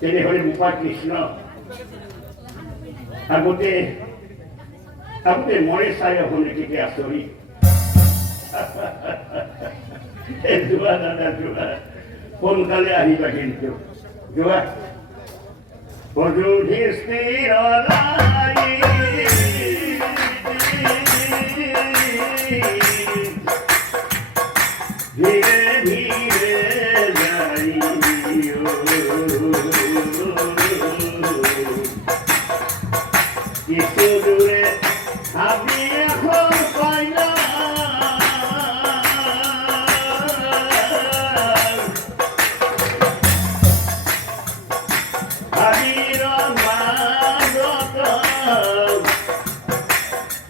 Telefone Muka Krishna. Aku mone saya hone ke asori. Dua dada dua. Pon kali ahiba kintu. Dua. Bodu dhistiralai. Dhire dhire jai. কিছু দূরে আমি এখন পাই না হারির মাগত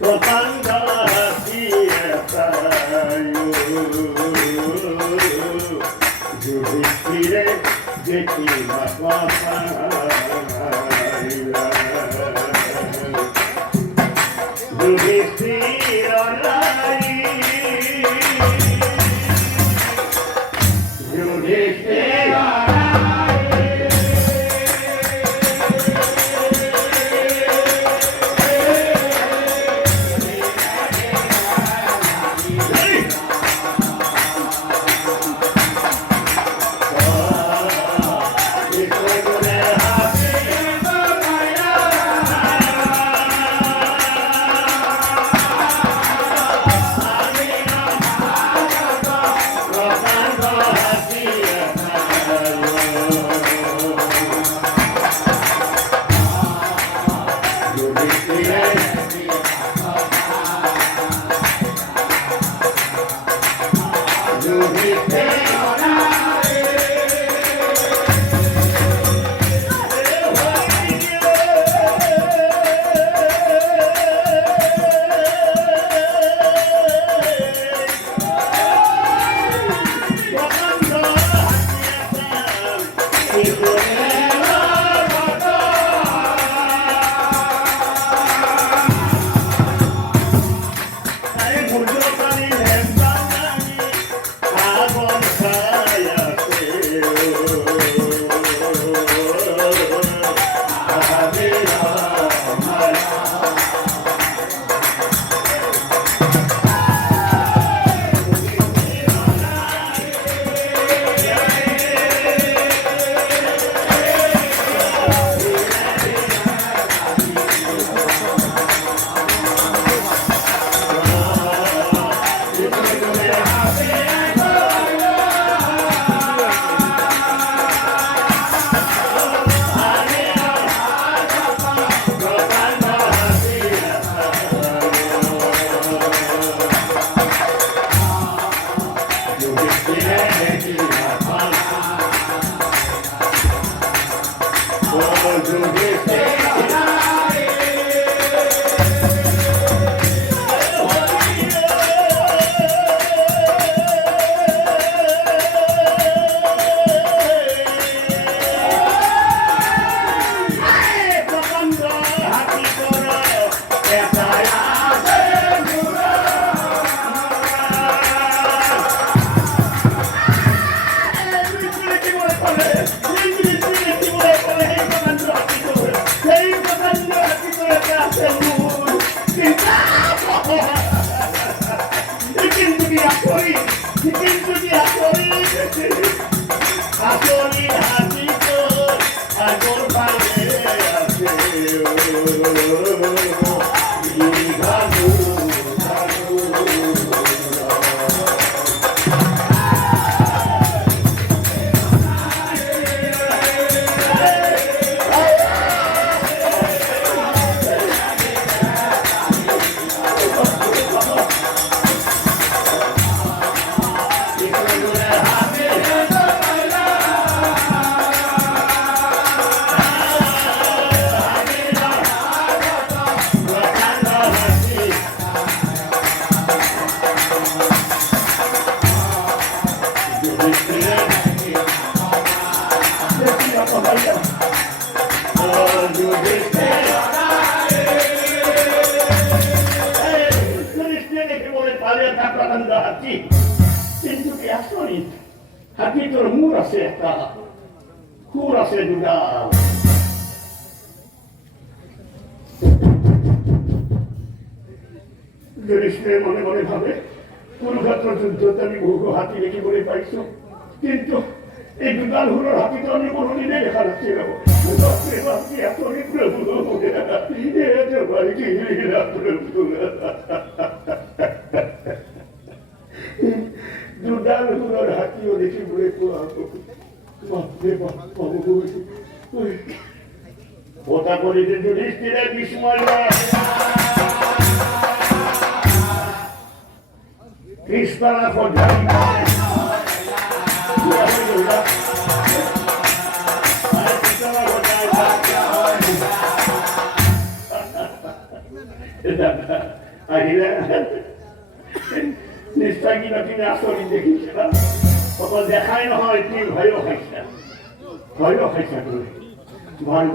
প্রকাণ্ড যুধিষ্ঠিরে যেটি বাপা বারান্দা হাতি কিন্তু কি আসনি হাতি তোর মুখ আছে একটা খুর আছে দুটা মনে মনে ভাবে কুরুক্ষেত্র যুদ্ধতে আমি বহু হাতি দেখি বলে পাইছো কিন্তু এই দুটাল হুলোর হাতি তো আমি কোনোদিনে দেখা যাচ্ছি না দুটাল হুলোর হাতিও দেখি বলে ওটা করে যে যুধিষ্ঠিরের বিস্ময় Kristana Fodari. নিশ্চয় কিনা তিনি আসলে দেখিয়েছিলাম তখন দেখাই নহয় তুই ভয়ও খাইছে তুমি ভয়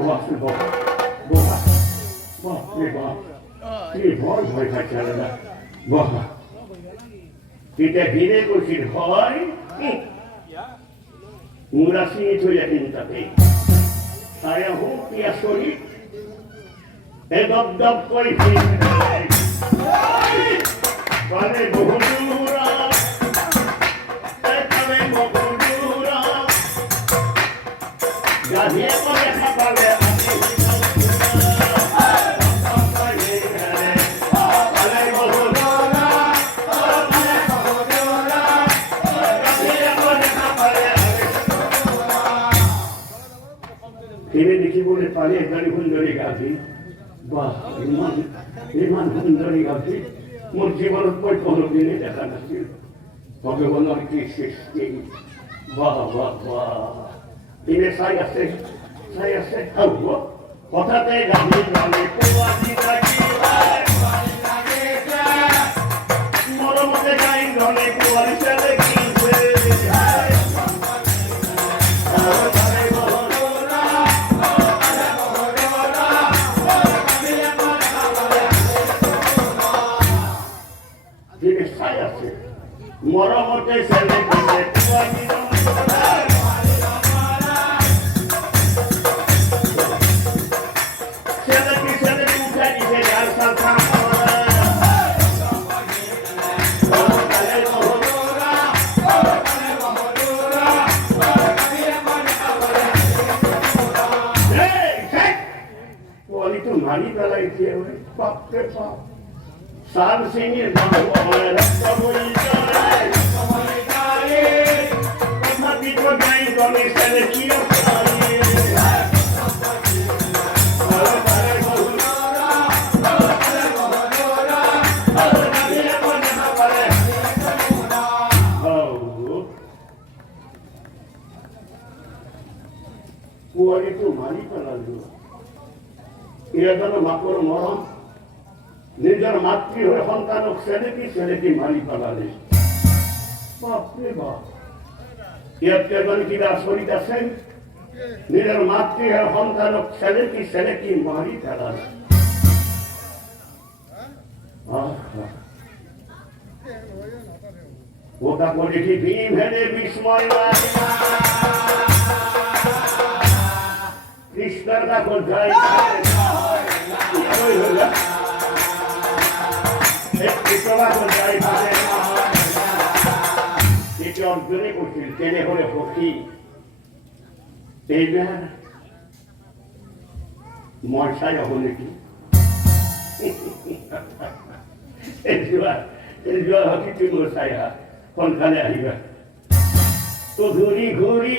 বাপরে বাপ তুই ভয় খাইছে না বাবা এটা ঘিরে করছিস ভয় মুরা সিঁড়ি চলে চিন্তাতে সায়া হোক ইয়া শরীর এ দপ দপ করে পারে বহুদূরা পারে বহুদূরা গাধিয়ে করে খাপালে দেখি বলে পারে গাড়ি সুন্দরী গাভী বাহ ইমান সুন্দরী গাভী মোর জীবনত মই কোনোদিনে দেখা নাছিল ভগৱানৰ কি সৃষ্টি বাহ বাহ বাহ তিনি চাই আছে হঠাতে গাভী গালে মৰমতে গাই ধনে পোৱালি ছেলে মরমতে ছেলে কিনে ছেলে উঠে দিছে যার সাথে তো মারি পেলাইছে বাপরে বাপ সার সিংয়ের রক্ত বই মারি পেলালো এরা যেন মাকড় মরম নিজের মাতৃ হয়ে সন্তানক ছেলেটি মারি পেলালে বাপরে বাপ ইয়াতে মানে কিবা শরীর আছেন নিজের মাতৃ হয়ে সন্তানক ছেলেটি মারি পেলালে ওটা করে কি ভীম হেরে বিস্ময় কৃষ্ণের কাছে যাই অর্জনে করছিল টেনে হলে হকি এইবার মশাই হলে কি হকি তুই মশাই কোনখানে আহিবা তো ঘুরি ঘুরি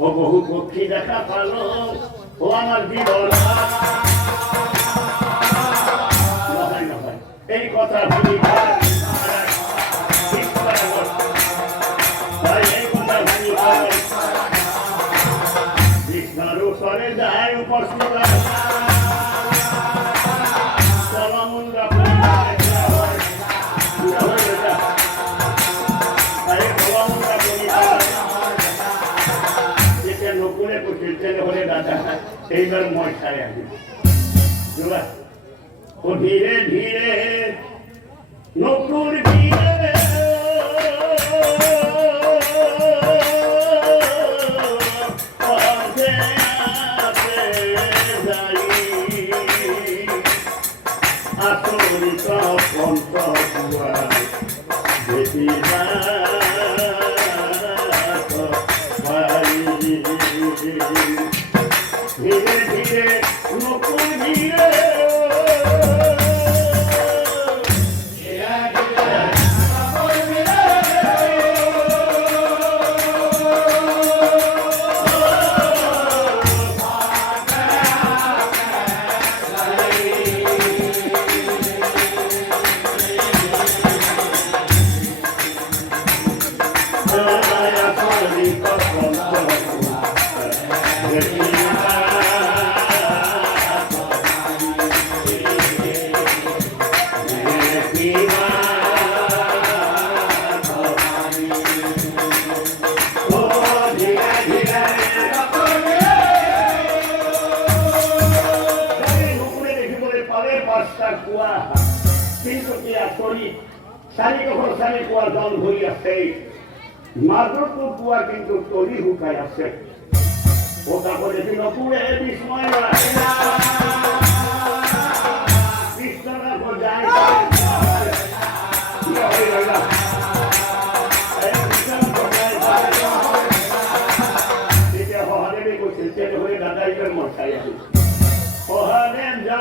ও বহু পক্ষী দেখা পালো ও আমার জীবন এই কথা ভাবি এই কথা ভাবি কৃষ্ণর উপরে যায় উপস্থিত চলমুন্ডা নকুলে চলে বলে দাদা এইবার মই খায় আমি ও ধীরে ধীরে নকুল ধীরে আসরিত পন্ত ধীরে ধীরে নকুল ধীরে কিন্তু কি করি সারি কখন সারি কুয়া জল হই আছে মাদুরটো কুয়া কিন্তু তলি শুকাই আছে ওটা করে দিল পুরে বিস্ময় কৃষ্ণরা যায় হরে করছে হয়ে দাদাই মশাই আছে হরে যা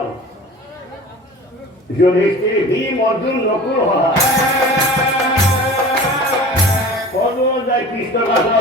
কাল যুধিষ্ঠির ভীম অর্জুন নকুল হয় কত যায় কৃষ্ণ কথা